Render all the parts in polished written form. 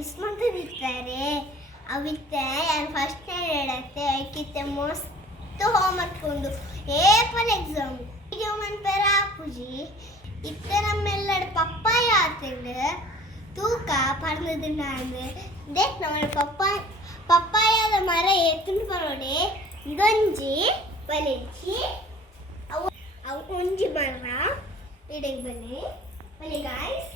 Miss ಮಾಡ್ತಿರ್ತಾರೆ ಅವಿತ್ತೆ ಯಾರು first standard ಐಕಿತ್ತೆ ಮಸ್ತ್ ಹೋಮ್ವರ್ಕ್ ಉಂಡು ಏಪಲ್ ಎಕ್ಸಾಮ್ ಹ್ಯೂಮನ್ ಪೇರ ಆಪುಜಿ ಇತ್ತೆ ನಮ್ಮೆಲ್ಲಡ ಪಪ್ಪಾಯ ಆತಂಡು ತೂಕ ಪರ್ನದು ನಾನು ದೇಕ್ ನಮ್ಮ ಪಪ್ಪಾಯದ ಮರ ಎತ್ತುಂಡು ಬರೋಡೆ ಇದೊಂಜಿ ಬಲೆಂಚಿ ಅವು ಒಂಜಿ ಮರ ಇಡೆಗೆ ಬಲೆ ಗಾಯ್ಸ್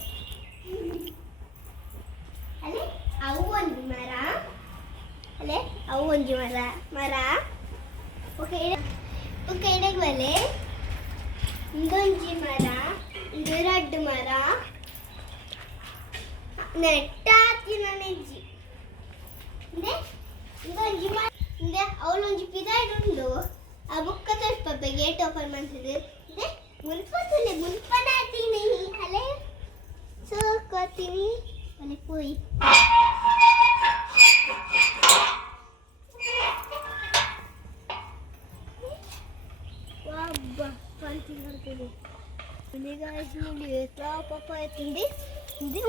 ಅಲ್ಲೇ ಅವು ಒಂದು ಮರ ಅಲ್ಲೇ ಅವು ಒಂಜಿ ಮರ ಓಕೆ ಇಡೆಗೆ ಬಲೆ ಇದೊಂಜಿ ಮರ ಇದು ರಡ್ಡು ಮರ ನೆಟ್ಟಾತಿನ ನೆಜ್ಜಿ ಇದೊಂಜಿ ಮರ ಅವಳೊಂಜಿ ಪಿದಾಯ್ಡ್ ಉಂಡು ಆ ಬುಕ್ಕ ತೋರಿಸ್ಪಬ್ಬೆ ಗೇಟ್ ಓಪನ್ ಮಾಡ್ತಿದ್ದು ಮುನ್ಪನಾತೀನಿ ಅಲೆ ಸೋಕೋತೀನಿ ಅಲೆ ಪೋಯಿ ವಾಬ್ಬ ಪಾಲ್ತಿ ಮಾಡ್ತೀನಿ ಗಾಯ್ಸ್ ನೋಡಿ ಎತ್ತಾ ಪಾಪ ಎತ್ತಿಂది ఇది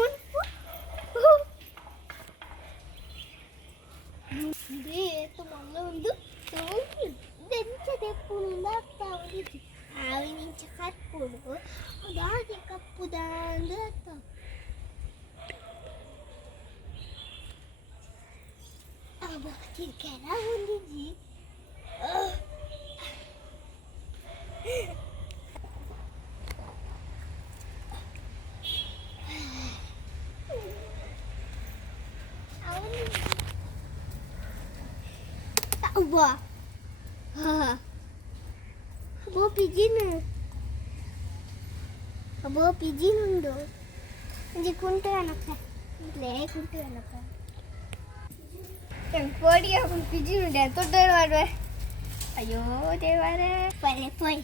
ఇది ఏతో మళ్ళీ ఉంది దెంచదెప్పుడు తావుది ఆవి నుంచి కట్టుడు దాని కప్పు దాందు అబ్బా తిరికెలా ఉంది G Wah, bawa pijin, bawa pijin undo. Jadi kuntu anaknya, le kuntu anaknya. Yang podi aku pijin udah tuh dewasa. Ayo dewasa. Pale poi.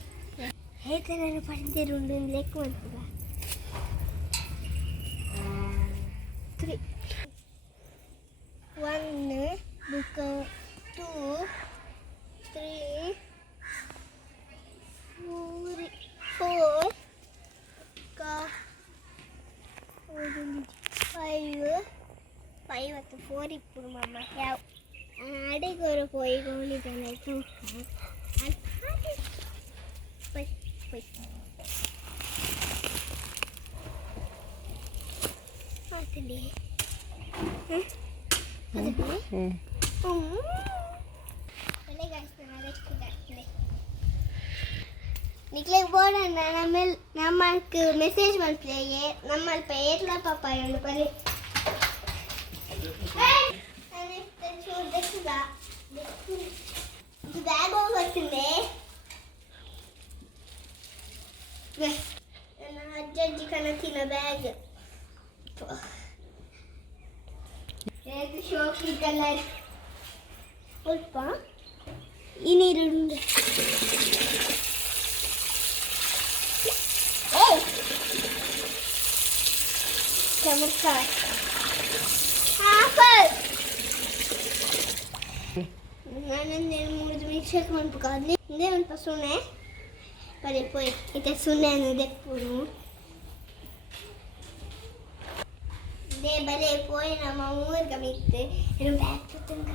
Hei karena paling rundu lekun juga. 3, 1 buka 2, 3, 4, 5 atau 4 ఇప్పుడు మమ్మ ఆడేగోరు పోయి గోనిదనే తూక పోయి అతడి Niklik bola namaku message malplay namal payetla papaya nu pare ane tenchu dekkuda ಇದು bag ಹೋಗ್ತದೆ ನನ್ನ ಅಜ್ಜಿ ಕನಸಿನ ಬ್ಯಾಗ್ ಇದು ಶೋಕಿ ಕಲರ್ ಸ್ವಲ್ಪ ಈ ನೀರು Chemistry. Apple. ನಾನು ಮೂರು ಮಿಕ್ಸರ್ ಮಾಡ್ಬೇಕಾದ್ರೆ ಇದೇ ಒಂದು ಸುಣ್ಣೆ ಬರೀ ಪೋಯ್ ಇದೆ ಸುಣ್ಣೆ ಅನ್ನೋದೇ ಪೂರು ಇದೇ ಬರೀ ಪೋಯ್ ನಮ್ಮ ಊರಿಗೆ ಮಿತ್ತೆ ಏನು ಬ್ಯಾಗ್ ತುಂಗ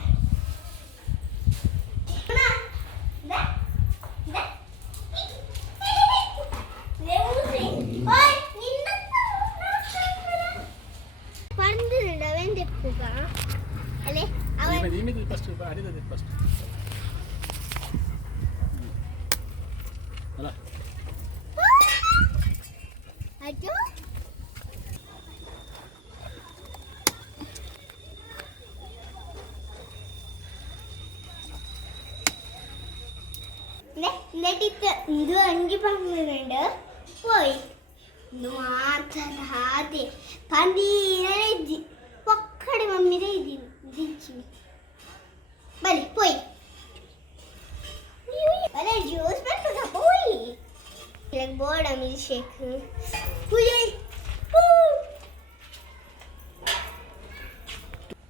ಇದು ಅಂಗಿ ಬಂದು പോയി ಮಾತಾಡದೆ ಪಂದೀನೇ ಇದ್ದಿ ಒಕ್ಕಡೆ ಮಮ್ಮಿದೇ ಇದ್ದೀನಿ ದಿಚ್ಚಿ ಬಲಿ పోయి ಅರೆ ಜ್ಯೂಸ್ ಮಾಡ್ತದ పోయి ಲೈಕ್ ಬೋರ್ಡ್ ಮಿಲ್ಕ್ ಶೇಕ್ ಪೂಜೆ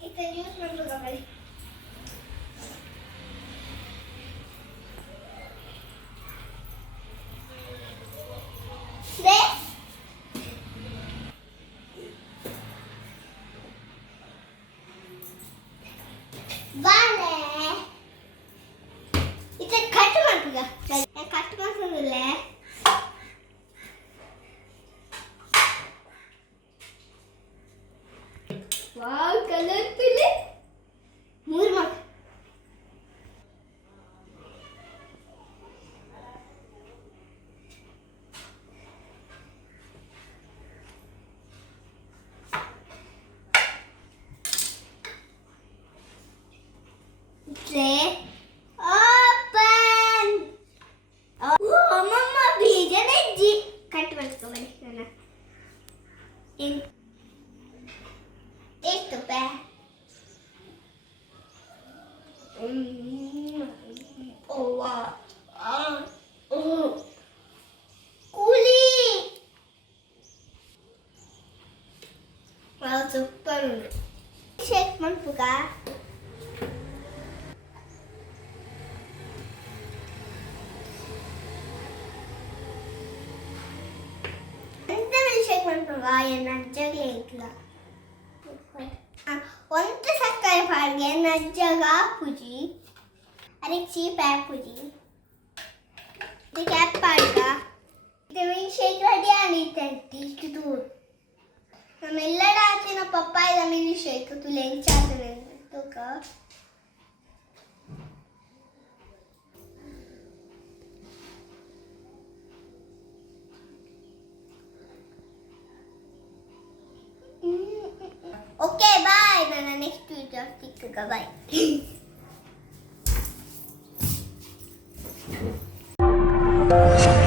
ಇತ ಜ್ಯೂಸ್ ಮಾಡ್ತದ ಬಲಿ Esto, pe. Oh, wow. Coolie. Wow, super. Shake manpuka. Anta shake manpuka. Najjaga itla. Onta sakkare padige najjaga puji. Arekchi pack puji. The cap paga. The milkshake ready and eat it to do. The millard Atina Papaya the milkshake to lay chatting. Okay, bye. Then next video, bye.